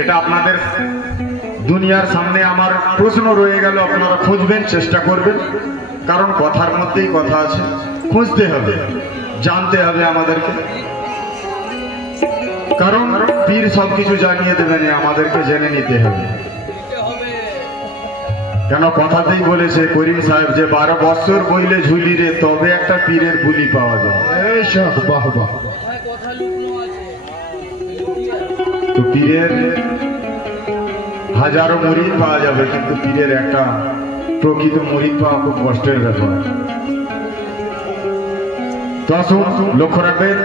এটা আপনাদের দুনিয়ার সামনে আমার প্রশ্ন রয়ে গেল, আপনারা খুঁজবেন, চেষ্টা করবেন, কারণ কথার মধ্যেই কথা আছে। খুঁজতে হবে, জানতে হবে আমাদেরকে, কারণ পীর সবকিছু জানিয়ে দেবেন, আমাদেরকে জেনে নিতে হবে। কেন কথাতেই বলেছে করিম সাহেব যে 12 বছর বইলে ঝুলি রে, তবে একটা পীরের বুলি পাওয়া যায়। বাহ বাহ। তো পীরের হাজারো মুরিদ পাওয়া যাবে, কিন্তু পীরের একটা প্রকৃত মুরিদ পাওয়া খুব কষ্টের ব্যাপার। তো আসুন লক্ষ্য রাখবেন,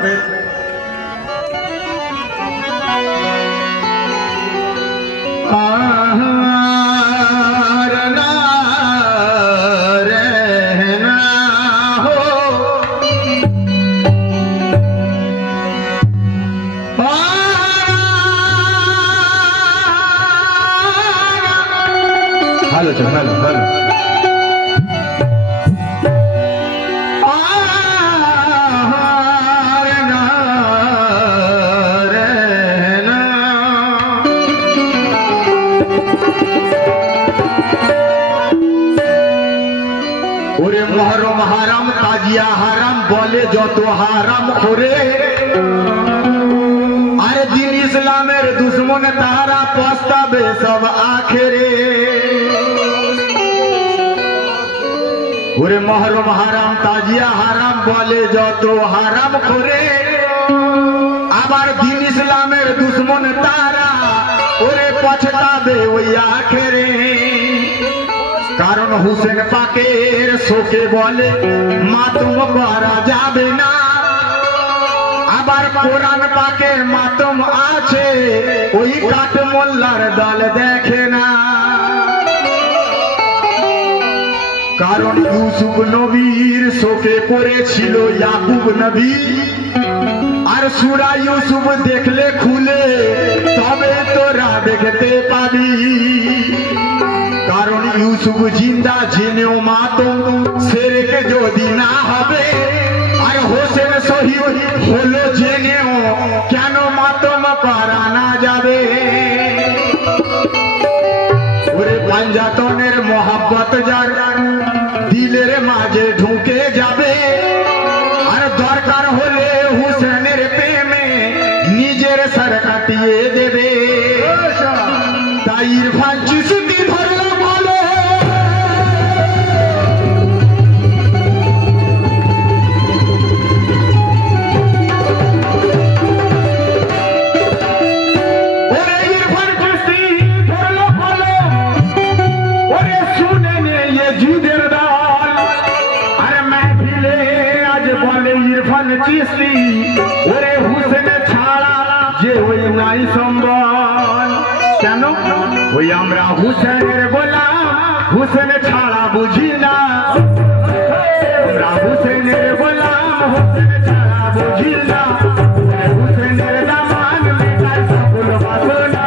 ভালো ভালো ভালো। ওরে মহরম হারাম, তাজিয়া হারাম, বলে যত হারাম করে, আর দিন ইসলামের দুশ্মন তারা পস্তাবে সব আখেরে। ওরে মহরম হারাম, তাজিয়া হারাম, বলে যত হারাম করে, আবার দিন ইসলামের দুশ্মন তারা ওরে পছতাবে ওই আখেরে। কারণ হুসেন পাকের শোকে বলে মাতম করা যাবে না, আবার কোরআন পাকের মাতম আছে, ওই কাঠ মোল্লার দল দেখে না। কারণ ইউসুফ নবীর শোকে পড়েছিল ইয়াকুব নবী, আর সূরা ইউসুফ দেখলে খুলে তবে তোরা দেখতে পাবি। কারণ ইউসুফ জিন্দা জেনেও মাতম সেরেকে যদি না হবে, আর হোসেন শহীদ হলো জেনেও কেন মাতম করা না যাবে। ওরে পাঞ্জাতনের মহাব্বত যার দিলের মাঝে ঢুকে যাবে, আর দরকার হলে হুসেনের প্রেমে নিজের সর কাটিয়ে দেবে। তাই ইরফান চিশতি ধরলো বলো, ওরে ইরফান চিশতি ধরলো বলো, ওরে শুনে নে ये জিদের দল, আর महफिले আজ বলে ইরফান চিশতি, ওরে হুসেন ছাড়া যে ওই নাই সম্বল। কেন? ওই আমরা হুসেনের গোলাম, হুসেন ছাড়া বুঝি না। আমরা হুসেনের গোলাম, হুসেন ছাড়া বুঝি না। হুসেনের দামান মেটায় সকল বাসনা।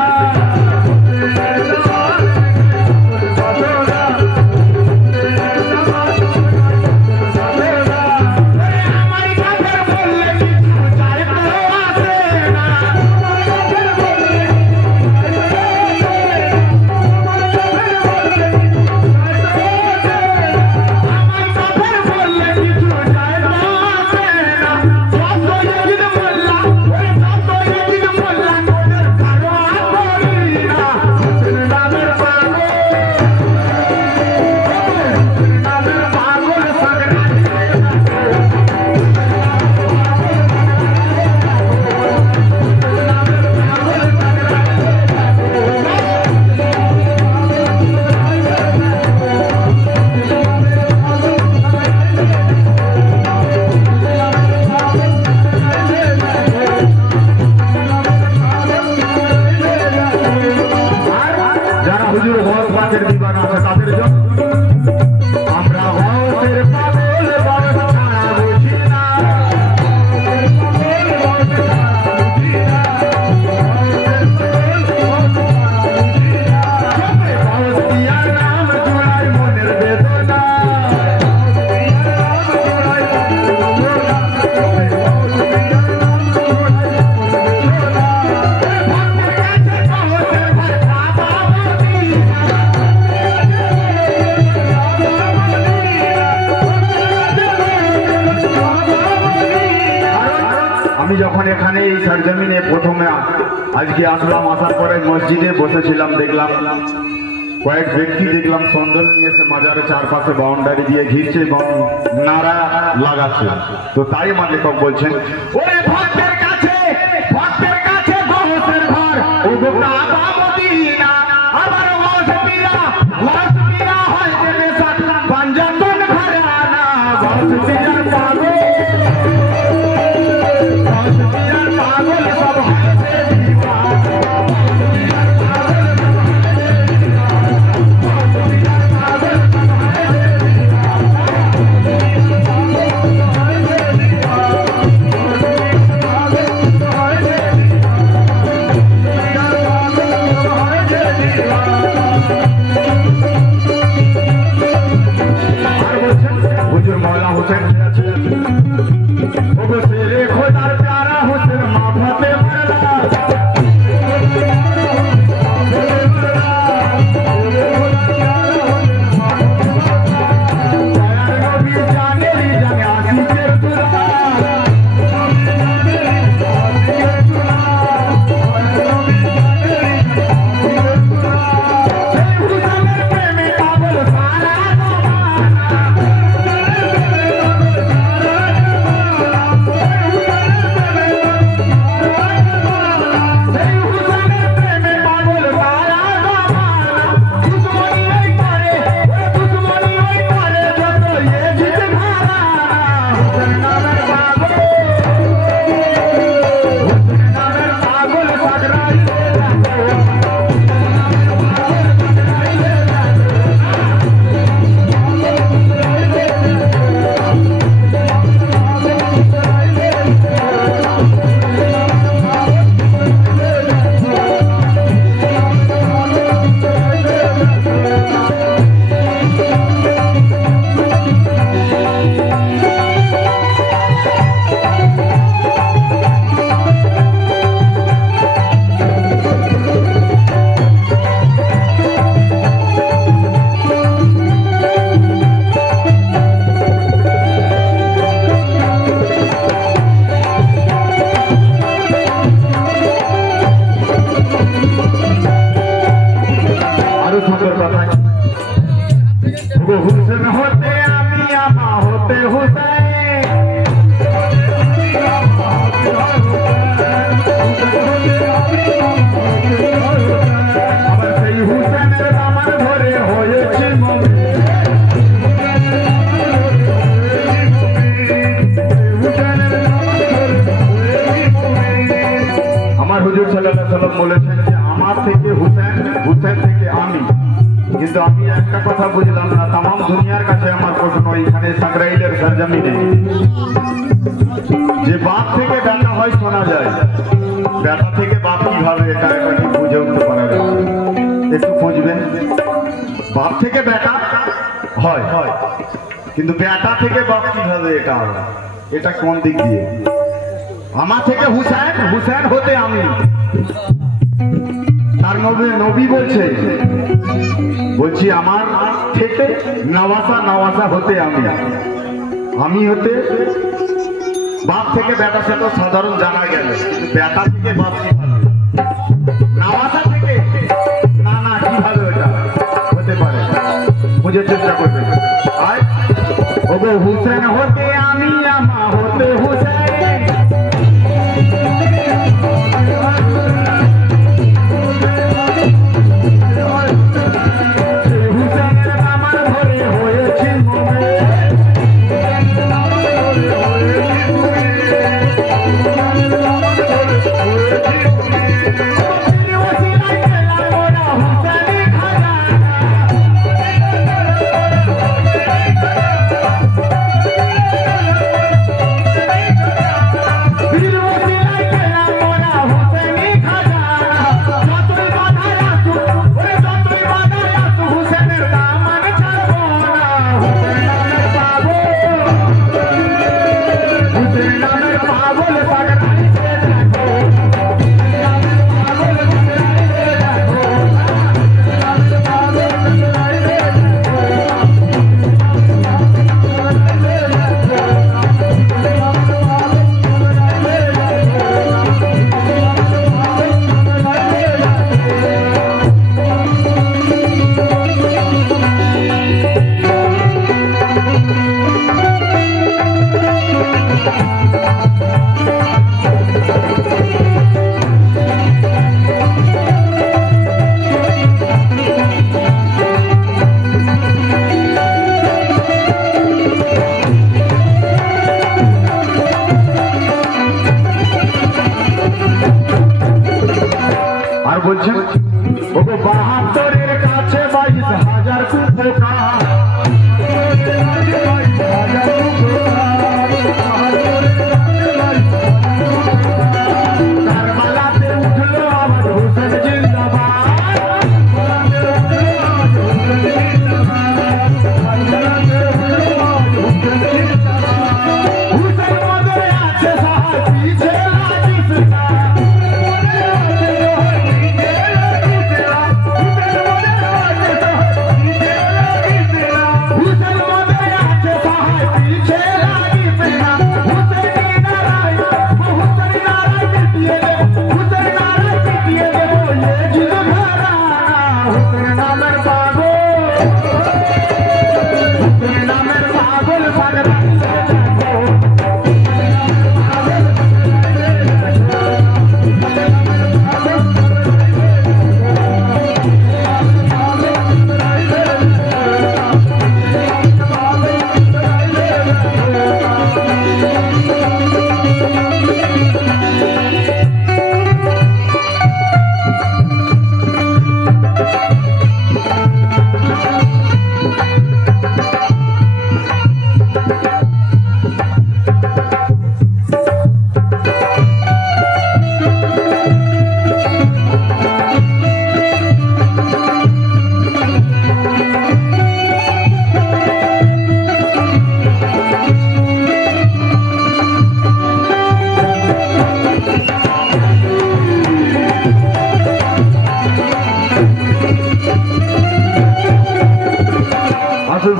প্রথমে আজকে আসলাম, আসার পরে মসজিদে বসেছিলাম, দেখলাম কয়েক ব্যক্তি দেখলাম সন্দেল নিয়ে এসে মাজারের চারপাশে বাউন্ডারি দিয়ে ঘিরছে এবং নারা লাগাচ্ছে। তো তাই আমার লেখক বলছেন, ওরে ভক্তের কাছে গহসের ঘর, ও গোটা বাবদিনা আবার গহসপিরা হয় দেবে সাত পাঞ্জাতন ঘরানা, গহসপিরার পাগল সব হাতে দিবা। मौला हुसैन शेरे खुदार प्यारा हुसैन माफते हुसैन होते आमी आमा होते हुसैन, আবার সেই হুসেনের আমার ধরে হয়েছে আমার হুজুর সাল্লাল্লাহু আলাইহি ওয়াসাল্লাম বলেছেন যে আমার থেকে হুসেন, হুসেন থেকে আমি। কিন্তু আমি একটা কথা বুঝলাম না, তাম দুনিয়ার কাছে আমার প্রশ্ন, এখানে সাকরাইলের সরজমিনে যে বাপ থেকে বেটা হয় শোনা যায়, বেটা থেকে বাপ কিভাবে এটা একটু বুঝে উঠতে পারা যায়, একটু খুঁজবেন। বাপ থেকে বেটা হয়, কিন্তু বেটা থেকে বাপ কিভাবে এটা হবে, এটা কোন দিক দিয়ে? আমার থেকে হুসেন, হুসেন হতে আমি। তার নবী বলছে, বলছি আমার থেকে নওয়াসা, নওয়াসা হতে আমি, আমি হতে বাপ থেকে বেটা সে তো সাধারণ জানা গেল, কিন্তু বেটা থেকে বাপ কিভাবে, নওয়াসা থেকে না না কিভাবে ওটা হতে পারে, বুঝে চেষ্টা করবে। আর ওগো হুসেন হতে আমি, আমা হতে হুসেন, বলছেন ওগো 72-এর কাছে 22,000 কুপোকার কারবালাতে উঠলো আবার হোসেন জিন্দাবাদ হুসেন মদরে আছে সহায় পিছে লাগিস না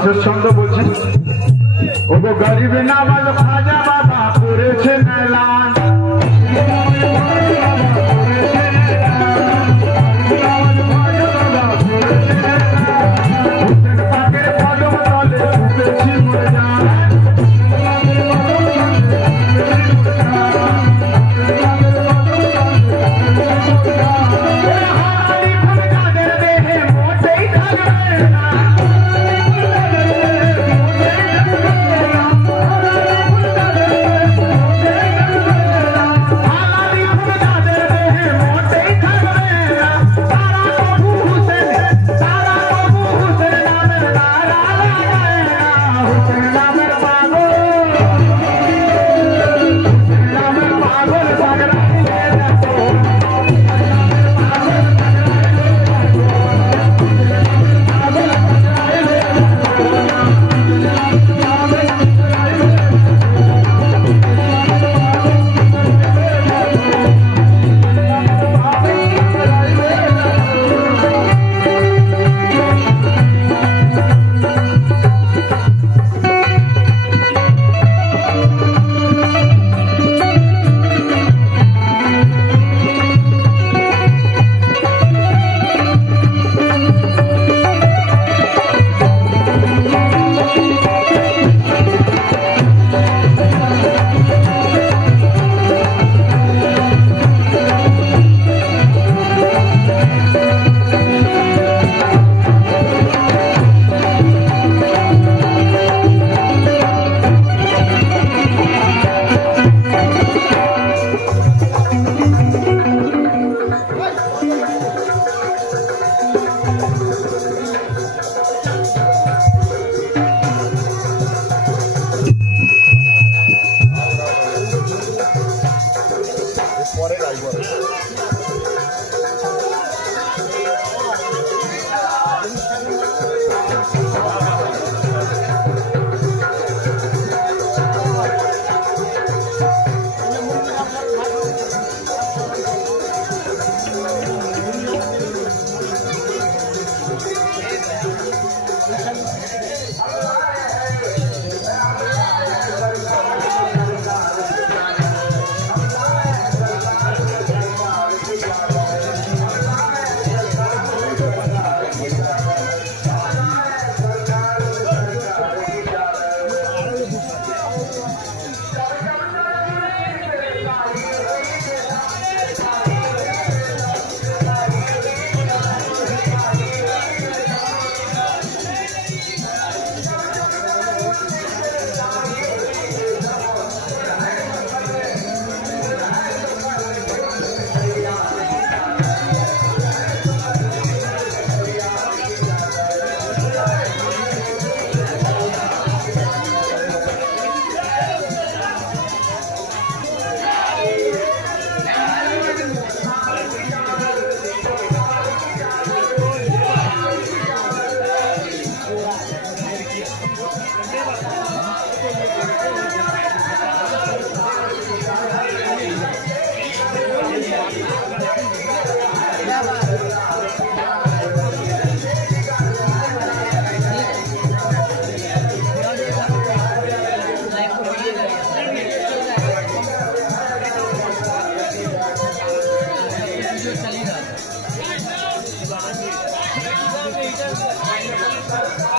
শেষ ছন্দ বলছি ওগো গরিব নওয়াজ খাজা বাবা করেছেন এলান